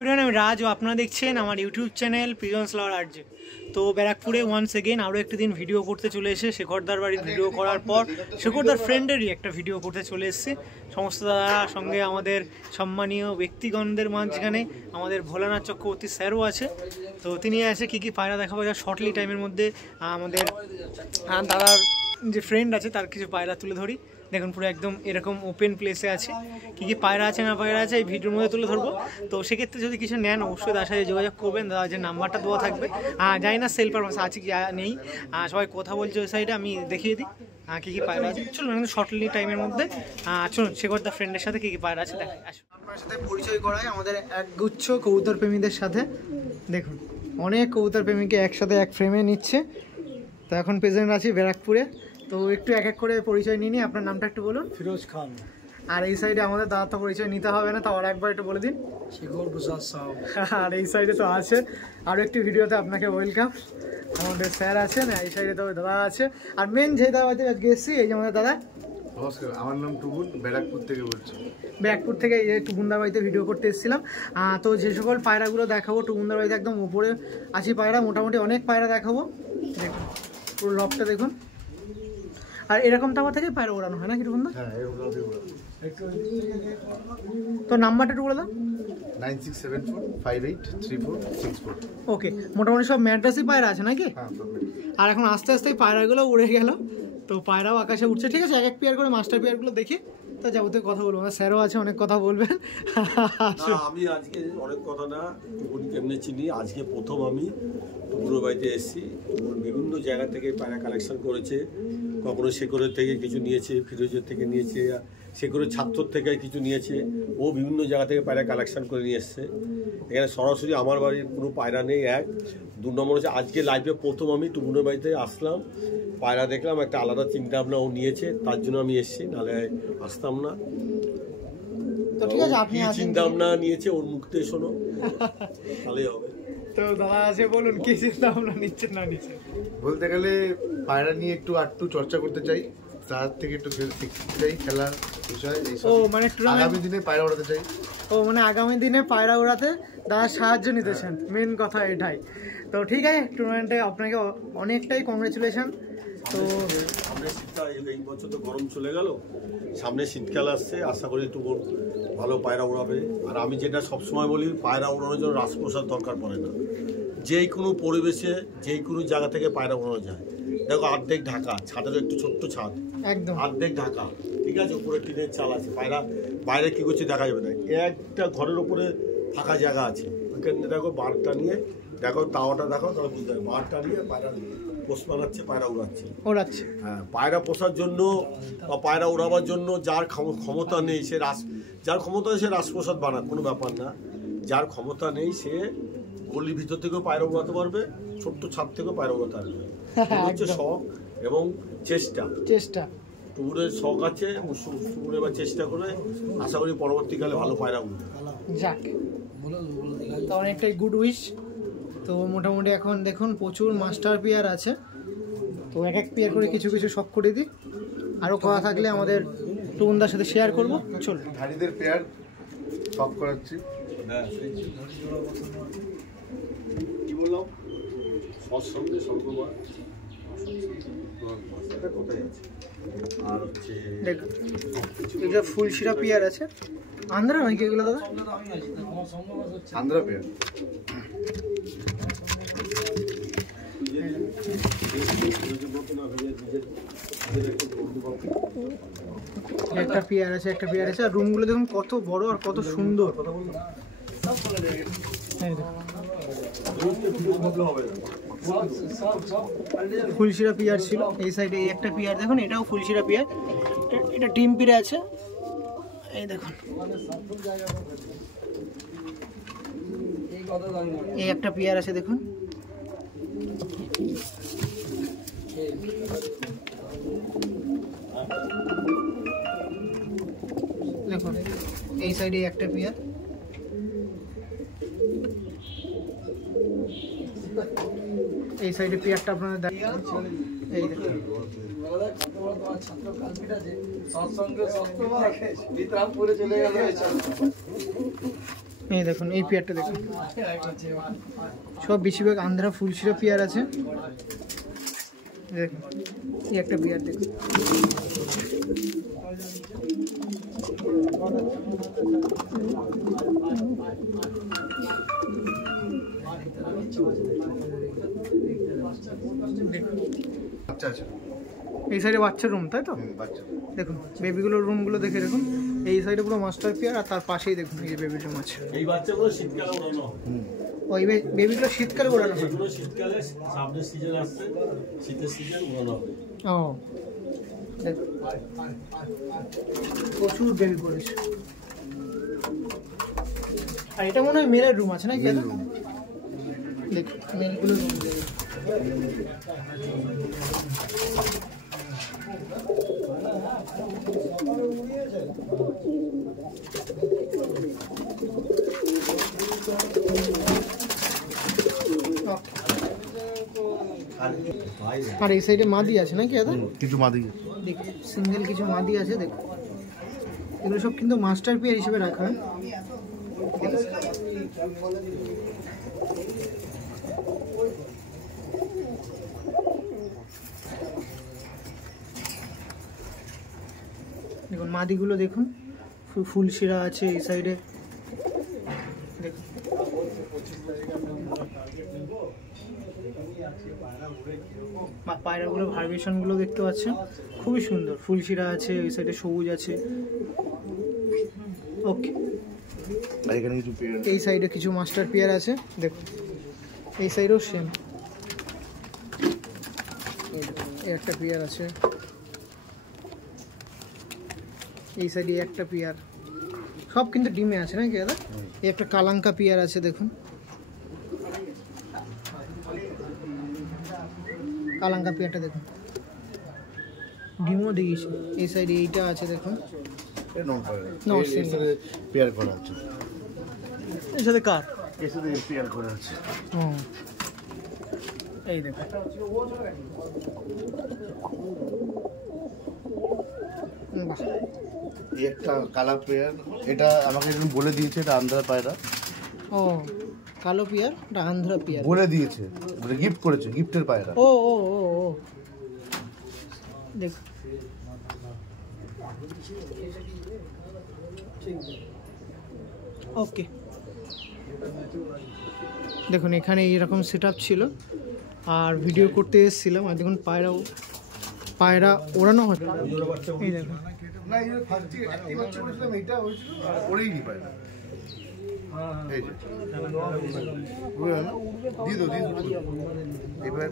আমি রাজ ও আপনারা দেখছেন আমার ইউটিউব চ্যানেল পিজনস লাভার আরজে। তো ব্যারাকপুরে ওয়ান্স এগেন আরও একটি দিন ভিডিও করতে চলে এসে শেখরদার বাড়ির ভিডিও করার পর শেখরদার ফ্রেন্ডেরই একটা ভিডিও করতে চলে এসেছে। সমস্ত দাদা সঙ্গে আমাদের সম্মানীয় ব্যক্তিগণদের মাঝখানে আমাদের ভোলানাথ চক্রবর্তী স্যারও আছে। তো তিনি আছে কী কী পায়রা দেখাবো যা শর্টলি টাইমের মধ্যে আমাদের দাদার যে ফ্রেন্ড আছে তার কিছু পায়রা তুলে ধরি। দেখুন পুরো একদম এরকম ওপেন প্লেসে আছে, কী কী পায়রা আছে না পায়রা আছে এই ভিডিওর মধ্যে তুলে ধরবো। তো সেক্ষেত্রে যদি কিছু নেন অবশ্যই তার সাথে যোগাযোগ করবেন, দাদা যে নাম্বারটা দেওয়া থাকবে। জানি না সেল পারপাস আছে কি নেই, সবাই কথা বলছে ওই সাইডে, আমি দেখিয়ে দিই কী কী পায়রা আছে। চলুন কিন্তু শর্টলি টাইমের মধ্যে চলুন শেখরদার ফ্রেন্ডের সাথে কী কী পায়রা আছে দেখাই। আসুন আপনার সাথে পরিচয় করাই আমাদের একগুচ্ছ কবুতর প্রেমীদের সাথে। দেখুন অনেক কবুতর প্রেমীকে একসাথে এক ফ্রেমে নিচ্ছে। তো এখন প্রেজেন্ট আছি ব্যারাকপুরে। তো একটু এক এক করে পরিচয় নিয়ে নিই। আপনার নামটা একটু বলুন। ফিরোজ খান। আর এই সাইডে আমাদের দাদা তো পরিচয় নিতে হবে না, তো আর একবার একটু বলে দিন। শেখর প্রসাদ সাউ। আর এই সাইডে তো আছে আরও একটি ভিডিওতে আপনাকে ওয়েলকাম। আমাদের স্যার আছেন, এই সাইডে তো দাদা আছে। আর মেন যে দাদা আজকে এসেছি এই যে আমাদের দাদা। নমস্কার, আমার নাম টুবুন, ব্যারাকপুর থেকে বলছি। ব্যারাকপুর থেকে এই যে টুবুনদার বাড়িতে ভিডিও করতে এসেছিলাম। তো যে সকল পায়রাগুলো দেখাবো টুবুনদার বাড়িতে একদম উপরে আছি পায়রা, মোটামুটি অনেক পায়রা দেখাবো। দেখুন পুরো লবটা দেখুন। আর এরকম টাওয়ার থেকে পায়রা ওড়ানো হয় না কি টুবুনদা? হ্যাঁ, তো নাম্বারটা একটু বলে দাও। 9674583464। ওকে, মোটামুটি সব ম্যাড্রাসই পায়রা আছে নাকি? হ্যাঁ। আর এখন আস্তে আস্তে পায়রাগুলো উড়ে গেল, তো পায়রাও আকাশে উঠছে। ঠিক আছে, এক এক পেয়ার করে মাস্টার পেয়ারগুলো দেখি, তো যাবতীয় কথা বলবো। আমার স্যারও আছে, অনেক কথা বলবেন। আমি আজকে অনেক কথা না, টুকুন কেমনে চিনি, আজকে প্রথম আমি টুকুনের বাড়িতে এসেছি। টুকুন বিভিন্ন জায়গা থেকে পায়রা কালেকশন করেছে, কখনো শেখরের থেকে কিছু নিয়েছে, ফিরোজের থেকে নিয়েছে, শেখরের ছাত্র থেকে কিছু নিয়েছে। ও বিভিন্ন জায়গা থেকে পায়রা কালেকশন করে নিয়ে এসছে। এখানে সরাসরি আমার বাড়ির কোনো পায়রা নেই। এক, দু নম্বর হচ্ছে আজকে লাইফে প্রথম আমি টুকুনের বাড়িতে আসলাম, পায়রা দেখলাম, একটা আলাদা চিন্তা ভাবনা ও নিয়েছে, তার জন্য আমি এসেছি, নাহলে আসতাম না। তো ঠিক আছে, আপনি চিন্তা ভাবনা নিয়েছে ওর মুখ থেকে শোনো, ভালোই হবে। তো দাদা আছে, বলুন কি চিন্তা ভাবনা নিচ্ছেন না নিচ্ছেন। বলতে গেলে পায়রা নিয়ে একটু চর্চা করতে চাই, তার থেকে একটু শিখতে চাই, খেলার বিষয়। ও মানে আগামী দিনে পায়রা ওড়াতে চাই। ও মানে আগামী দিনে পায়রা ওড়াতে দাদা সাহায্য নিতেছেন, মেন কথা এটাই। তো ঠিক আছে, টুর্নামেন্টে আপনাকে অনেকটাই কংগ্রেচুলেশন। তো সামনে শীতকাল, এই বছর তো গরম চলে গেল, সামনে শীতকাল আসছে, আশা করি একটু ভালো পায়রা উড়াবে। আর আমি যেটা সবসময় বলি, পায়রা উড়ানোর জন্য রাজপ্রসাদ দরকার পড়ে না, যেই কোনো পরিবেশে যেই কোনো জায়গা থেকে পায়রা উড়ানো যায়। দেখো অর্ধেক ঢাকা, ছাদেরও একটু ছোট্ট ছাদ, একদম অর্ধেক ঢাকা, ঠিক আছে, উপরে টিনের চাল আছে, পায়রা বাইরে কী করছে দেখা যাবে না। একটা ঘরের উপরে ফাঁকা জায়গা আছে, ওইখানে দেখো বারটা নিয়ে দেখো, তাওয়াটা দেখো, তাহলে বুঝতে হবে বারটা নিয়ে পায়রা পোষ বানাচ্ছে, পায়রা উড়াচ্ছে। হ্যাঁ, পায়রা পোষার জন্য বা পায়রা উড়াবার জন্য যার ক্ষমতা নেই সে যার ক্ষমতা নেই সে রাজপ্রসাদ বানাক, কোনো ব্যাপার না। যার ক্ষমতা নেই সে গলির ভিতর থেকেও পায়রা উড়াতে পারবে, ছোট্ট ছাদ থেকেও পায়রা উড়াতে পারবে। হচ্ছে শখ এবং চেষ্টা। টুকুরের শখ আছে, টুকুর এবার চেষ্টা করে, আশা করি পরবর্তীকালে ভালো পায়রা উঠবে। যাক, তো অনেকটাই গুড উইশ। তো মোটামুটি এখন দেখুন প্রচুর মাস্টার পেয়ার আছে, তো এক এক পেয়ার করে কিছু কিছু শখ করে দিই। আরও কথা থাকলে আমাদের টুকুনদার সাথে শেয়ার করবো। চলুন ধাড়িদের পেয়ার শখ করাচ্ছি। কি বললাম, সৎসঙ্গে স্বর্গবার, কোথায় আছে। আর হচ্ছে দেখুন এগুলো ফুলশিরা পেয়ার আছে। আন্ধ্রা নাকি এগুলো দাদা? আন্ধ্রা পেয়ার। একটা পেয়ার আছে, একটা পেয়ার আছে। আর রুমগুলো দেখুন কত বড় আর কত সুন্দর। ফুলশিরা পেয়ার ছিল এই সাইডে, এই একটা পেয়ার দেখুন, এটাও ফুলশিরা পেয়ার, এটা ডিম পিড়ে আছে। এই দেখুন এই একটা পেয়ার আছে দেখুন। দেখুন এই সাইডে একটা পেয়ার, এই সাইডে পেয়ারটা আপনাদের দেখাচ্ছি। এই দেখুন এই দেখুন এই পেয়ারটা দেখুন, সব বেশিরভাগ আন্ধ্রা ফুলশিরা পেয়ার আছে। দেখুন এই একটা পেয়ার দেখুন, বাচ্চা আছে, এই সাইডে বাচ্চার রুম তাই তো? বাচ্চা। দেখুন বেবিগুলোর রুমগুলো দেখে দেখুন, এই সাইডে পুরো মাস্টার পেয়ার আর তার পাশেই দেখুন এই যে বেবি রুম আছে। এই বাচ্চাগুলো শীতকালে ওড়ানো হয়। ওই বেবিগুলো শীতকালে ওড়ানো হয়। এগুলো শীতকালে সামনের সিজন আসছে, শীতের সিজন ওড়ানো হবে। ও দেখুন প্রচুর বেবি পড়েছে। আর এটা মনে হয় মেলের রুম আছে না? Male room. দেখুন মেলগুলো রুম দেখুন। আর এই সাইডে মাদি আছে নাকি দাদা? কিছু মাদি দেখুন সিঙ্গেল কিছু মাদি আছে দেখুন, এগুলো সব কিন্তু মাস্টার পেয়ার হিসেবে রাখা হয়। দেখুন মাদিগুলো দেখুন, ফুলশিরা আছে এই সাইডে দেখুন। পায়রাগুলো ভার্বেশনগুলো দেখতে পাচ্ছেন খুবই সুন্দর, ফুলশিরা আছে ওই সাইডে, সবুজ আছে। ওকে এখানে কিছু পেয়ার, এই সাইডে কিছু মাস্টার পেয়ার আছে দেখুন, এই সাইডেও সেম একটা পেয়ার আছে, এই সাইডে একটা পেয়ার, সব কিন্তু ডিমে আছে নাকি দাদা? এই একটা কালাঙ্কা পেয়ার আছে দেখুন, কালাঙ্কা পেয়ারটা দেখুন ডিমও দিয়েছে। এই সাইডে এইটা আছে দেখুন, পেয়ার করা আছে। এর সাথে কার এর সাথে পেয়ার করা আছে। এই দেখুন বাহ, এই একটা কালার পেয়ার, এটা আমাকে একজন বলে দিয়েছে, এটা আন্ধ্রা পায়রা। ও কালো পেয়ার, এটা আন্ধ্রা পেয়ার বলে দিয়েছে, মানে গিফট করেছে, গিফটের পায়রা। ও ও ও ও দেখুন ওকে। দেখুন এখানে এইরকম সেট আপ ছিল আর ভিডিও করতে এসেছিলাম, আর দেখুন পায়রা ওড়ানো হচ্ছে। এই দেখুন না, এই ফার্স্ট একটি বাচ্চা করেছিলাম, এটা হয়েছিল ওরেই নি পায়রা। এই যে উড়ে না, দিয়ে দাও এবার